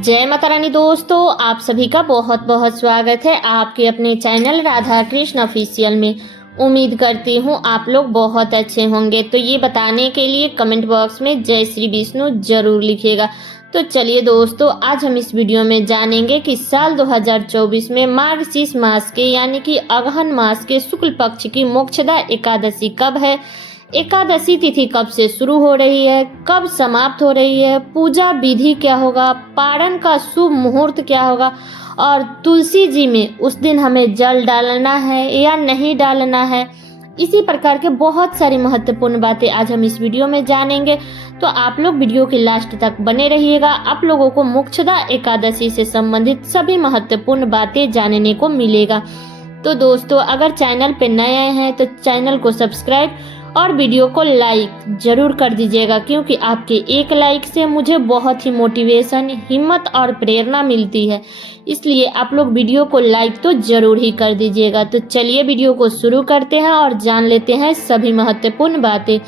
जय माता रानी दोस्तों, आप सभी का बहुत बहुत स्वागत है आपके अपने चैनल राधा कृष्ण ऑफिशियल में। उम्मीद करती हूँ आप लोग बहुत अच्छे होंगे। तो ये बताने के लिए कमेंट बॉक्स में जय श्री विष्णु जरूर लिखिएगा। तो चलिए दोस्तों, आज हम इस वीडियो में जानेंगे कि साल 2024 में मार्गशीर्ष मास के यानी कि अगहन मास के शुक्ल पक्ष की मोक्षदा एकादशी कब है, एकादशी तिथि कब से शुरू हो रही है, कब समाप्त हो रही है, पूजा विधि क्या होगा, पारण का शुभ मुहूर्त क्या होगा और तुलसी जी में उस दिन हमें जल डालना है या नहीं डालना है। इसी प्रकार के बहुत सारी महत्वपूर्ण बातें आज हम इस वीडियो में जानेंगे। तो आप लोग वीडियो के लास्ट तक बने रहिएगा। आप लोगों को मोक्षदा एकादशी से संबंधित सभी महत्वपूर्ण बातें जानने को मिलेगा। तो दोस्तों, अगर चैनल पे नए आए हैं तो चैनल को सब्सक्राइब और वीडियो को लाइक जरूर कर दीजिएगा, क्योंकि आपके एक लाइक से मुझे बहुत ही मोटिवेशन, हिम्मत और प्रेरणा मिलती है। इसलिए आप लोग वीडियो को लाइक तो जरूर ही कर दीजिएगा। तो चलिए वीडियो को शुरू करते हैं और जान लेते हैं सभी महत्वपूर्ण बातें।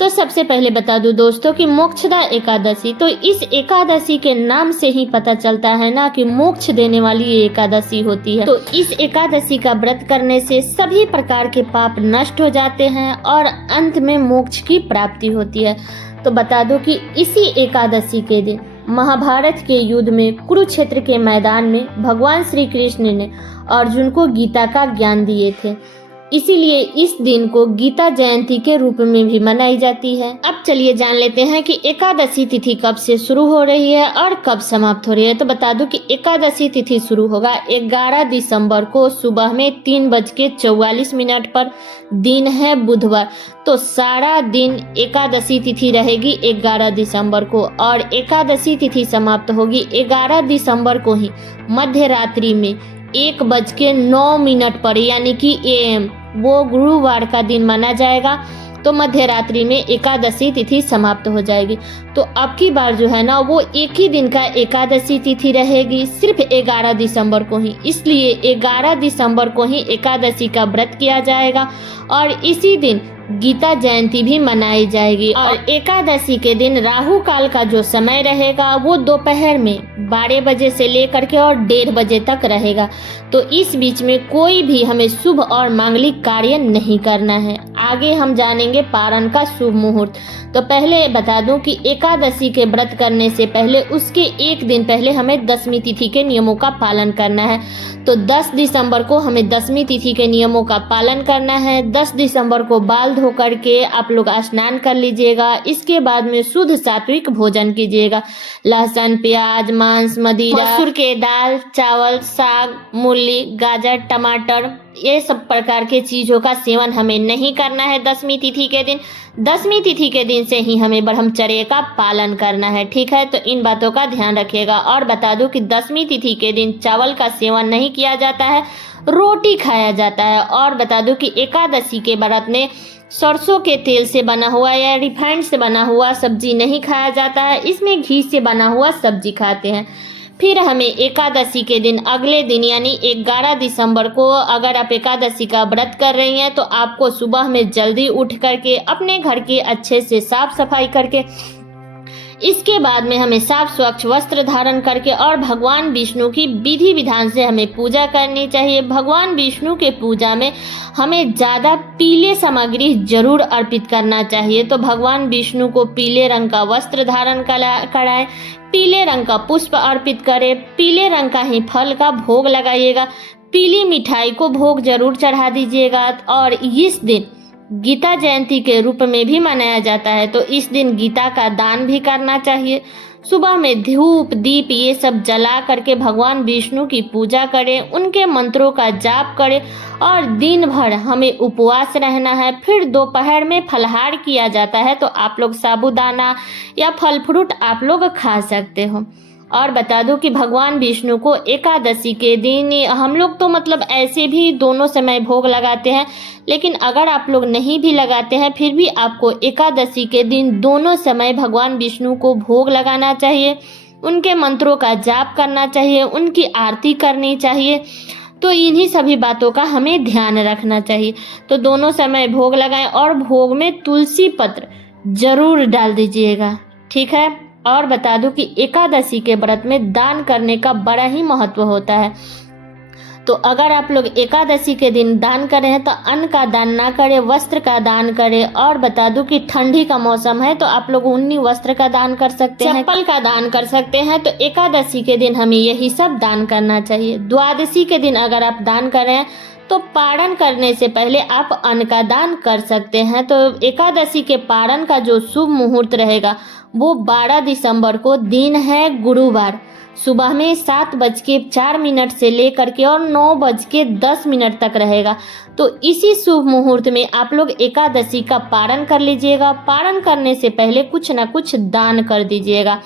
तो सबसे पहले बता दूं दोस्तों कि मोक्षदा एकादशी, तो इस एकादशी के नाम से ही पता चलता है ना कि मोक्ष देने वाली ये एकादशी होती है। तो इस एकादशी का व्रत करने से सभी प्रकार के पाप नष्ट हो जाते हैं और अंत में मोक्ष की प्राप्ति होती है। तो बता दो कि इसी एकादशी के दिन महाभारत के युद्ध में कुरुक्षेत्र के मैदान में भगवान श्री कृष्ण ने अर्जुन को गीता का ज्ञान दिए थे। इसीलिए इस दिन को गीता जयंती के रूप में भी मनाई जाती है। अब चलिए जान लेते हैं कि एकादशी तिथि कब से शुरू हो रही है और कब समाप्त हो रही है। तो बता दूं कि एकादशी तिथि शुरू होगा 11 दिसंबर को सुबह में 3:44 पर। दिन है बुधवार। तो सारा दिन एकादशी तिथि रहेगी 11 दिसंबर को और एकादशी तिथि समाप्त होगी 11 दिसंबर को ही मध्य रात्रि में 1:09 पर, यानी कि AM। वो गुरुवार का दिन माना जाएगा। तो मध्य रात्रि में एकादशी तिथि समाप्त हो जाएगी। तो अब की बार जो है ना, वो एक ही दिन का एकादशी तिथि रहेगी, सिर्फ 11 दिसंबर को ही। इसलिए 11 दिसंबर को ही एकादशी का व्रत किया जाएगा और इसी दिन गीता जयंती भी मनाई जाएगी। और एकादशी के दिन राहु काल का जो समय रहेगा वो दोपहर में 12 बजे से लेकर के और 1:30 बजे तक रहेगा। तो इस बीच में कोई भी हमें शुभ और मांगलिक कार्य नहीं करना है। आगे हम जानेंगे पारण का शुभ मुहूर्त। तो पहले बता दूं कि एकादशी के व्रत करने से पहले उसके एक दिन पहले हमें दशमी तिथि के नियमों का पालन करना है। तो 10 दिसंबर को हमें दशमी तिथि के नियमों का पालन करना है। 10 दिसंबर को बाल धो करके आप लोग स्नान कर लीजिएगा। इसके बाद में शुद्ध सात्विक भोजन कीजिएगा। लहसुन, प्याज, मांस, मदिरा, मसूर के दाल, चावल, साग, मूली, गाजर, टमाटर, ये सब प्रकार के चीजों का सेवन हमें नहीं करना है दशमी तिथि के दिन। दशमी तिथि के दिन से ही हमें ब्रह्मचर्य का पालन करना है, ठीक है। तो इन बातों का ध्यान रखिएगा। और बता दूं कि दशमी तिथि के दिन चावल का सेवन नहीं किया जाता है, रोटी खाया जाता है। और बता दूं कि एकादशी के व्रत में सरसों के तेल से बना हुआ या रिफाइंड से बना हुआ सब्जी नहीं खाया जाता है, इसमें घी से बना हुआ सब्जी खाते हैं। फिर हमें एकादशी के दिन अगले दिन यानी 11 दिसंबर को अगर आप एकादशी का व्रत कर रही हैं तो आपको सुबह में जल्दी उठ करके अपने घर की अच्छे से साफ सफाई करके इसके बाद में हमें साफ स्वच्छ वस्त्र धारण करके और भगवान विष्णु की विधि विधान से हमें पूजा करनी चाहिए। भगवान विष्णु के पूजा में हमें ज़्यादा पीले सामग्री जरूर अर्पित करना चाहिए। तो भगवान विष्णु को पीले रंग का वस्त्र धारण कराएं, पीले रंग का पुष्प अर्पित करें, पीले रंग का ही फल का भोग लगाइएगा, पीली मिठाई को भोग जरूर चढ़ा दीजिएगा। और इस दिन गीता जयंती के रूप में भी मनाया जाता है। तो इस दिन गीता का दान भी करना चाहिए। सुबह में धूप दीप ये सब जला करके भगवान विष्णु की पूजा करें, उनके मंत्रों का जाप करें और दिन भर हमें उपवास रहना है। फिर दोपहर में फलाहार किया जाता है। तो आप लोग साबूदाना या फल फ्रूट आप लोग खा सकते हो। और बता दूं कि भगवान विष्णु को एकादशी के दिन हम लोग तो मतलब ऐसे भी दोनों समय भोग लगाते हैं, लेकिन अगर आप लोग नहीं भी लगाते हैं फिर भी आपको एकादशी के दिन दोनों समय भगवान विष्णु को भोग लगाना चाहिए, उनके मंत्रों का जाप करना चाहिए, उनकी आरती करनी चाहिए। तो इन्हीं सभी बातों का हमें ध्यान रखना चाहिए। तो दोनों समय भोग लगाएं और भोग में तुलसी पत्र जरूर डाल दीजिएगा, ठीक है। और बता दूं कि एकादशी के व्रत में दान करने का बड़ा ही महत्व होता है। तो अगर आप लोग एकादशी के दिन दान करें हैं तो अन्न का दान ना करें, वस्त्र का दान करें। और बता दूं कि ठंडी का मौसम है तो आप लोग ऊनी वस्त्र का दान कर सकते हैं, चप्पल का दान कर सकते हैं। तो एकादशी के दिन हमें यही सब दान करना चाहिए। द्वादशी के दिन अगर आप दान करें तो पारण करने से पहले आप अन्न का दान कर सकते हैं। तो एकादशी के पारण का जो शुभ मुहूर्त रहेगा वो 12 दिसंबर को दिन है गुरुवार, सुबह में 7:04 से लेकर के और 9:10 तक रहेगा। तो इसी शुभ मुहूर्त में आप लोग एकादशी का पारण कर लीजिएगा। पारण करने से पहले कुछ ना कुछ दान कर दीजिएगा,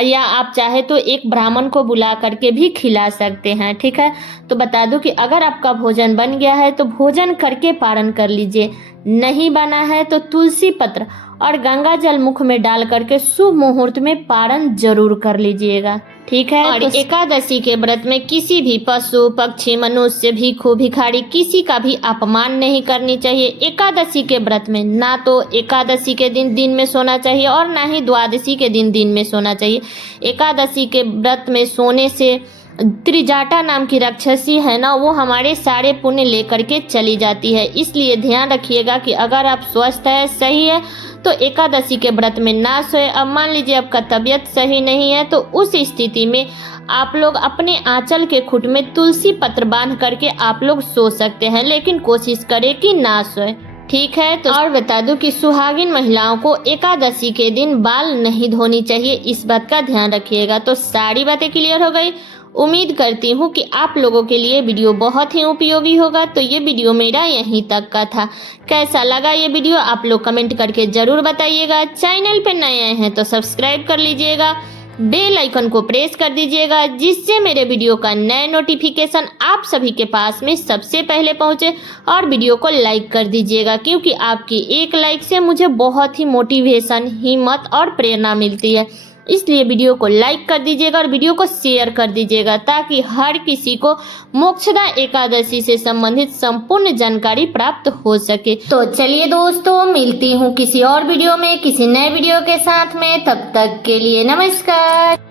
या आप चाहे तो एक ब्राह्मण को बुला करके भी खिला सकते हैं, ठीक है। तो बता दूं कि अगर आपका भोजन बन गया है तो भोजन करके पारण कर लीजिए, नहीं बना है तो तुलसी पत्र और गंगा जल मुख में डाल करके शुभ मुहूर्त में पारण जरूर कर लीजिएगा, ठीक है। और एकादशी के व्रत में किसी भी पशु पक्षी मनुष्य भीखू भिखारी किसी का भी अपमान नहीं करनी चाहिए। एकादशी के व्रत में ना तो एकादशी के दिन में सोना चाहिए और ना ही द्वादशी के दिन में सोना चाहिए। एकादशी के व्रत में सोने से त्रिजाटा नाम की राक्षसी है ना, वो हमारे सारे पुण्य लेकर के चली जाती है। इसलिए ध्यान रखिएगा कि अगर आप स्वस्थ है, सही है, तो एकादशी के व्रत में ना सोए। अब मान लीजिए आपका तबीयत सही नहीं है तो उस स्थिति में आप लोग अपने आंचल के खुट में तुलसी पत्र बांध करके आप लोग सो सकते हैं, लेकिन कोशिश करें कि ना सोए, ठीक है। तो और बता दूं कि सुहागिन महिलाओं को एकादशी के दिन बाल नहीं धोनी चाहिए, इस बात का ध्यान रखिएगा। तो सारी बातें क्लियर हो गई। उम्मीद करती हूँ कि आप लोगों के लिए वीडियो बहुत ही उपयोगी होगा। तो ये वीडियो मेरा यहीं तक का था। कैसा लगा ये वीडियो आप लोग कमेंट करके ज़रूर बताइएगा। चैनल पर नए आए हैं तो सब्सक्राइब कर लीजिएगा, बेल आइकन को प्रेस कर दीजिएगा, जिससे मेरे वीडियो का नए नोटिफिकेशन आप सभी के पास में सबसे पहले पहुंचे। और वीडियो को लाइक कर दीजिएगा, क्योंकि आपकी एक लाइक से मुझे बहुत ही मोटिवेशन, हिम्मत और प्रेरणा मिलती है। इसलिए वीडियो को लाइक कर दीजिएगा और वीडियो को शेयर कर दीजिएगा, ताकि हर किसी को मोक्षदा एकादशी से संबंधित संपूर्ण जानकारी प्राप्त हो सके। तो चलिए दोस्तों, मिलती हूँ किसी और वीडियो में, किसी नए वीडियो के साथ में। तब तक के लिए नमस्कार।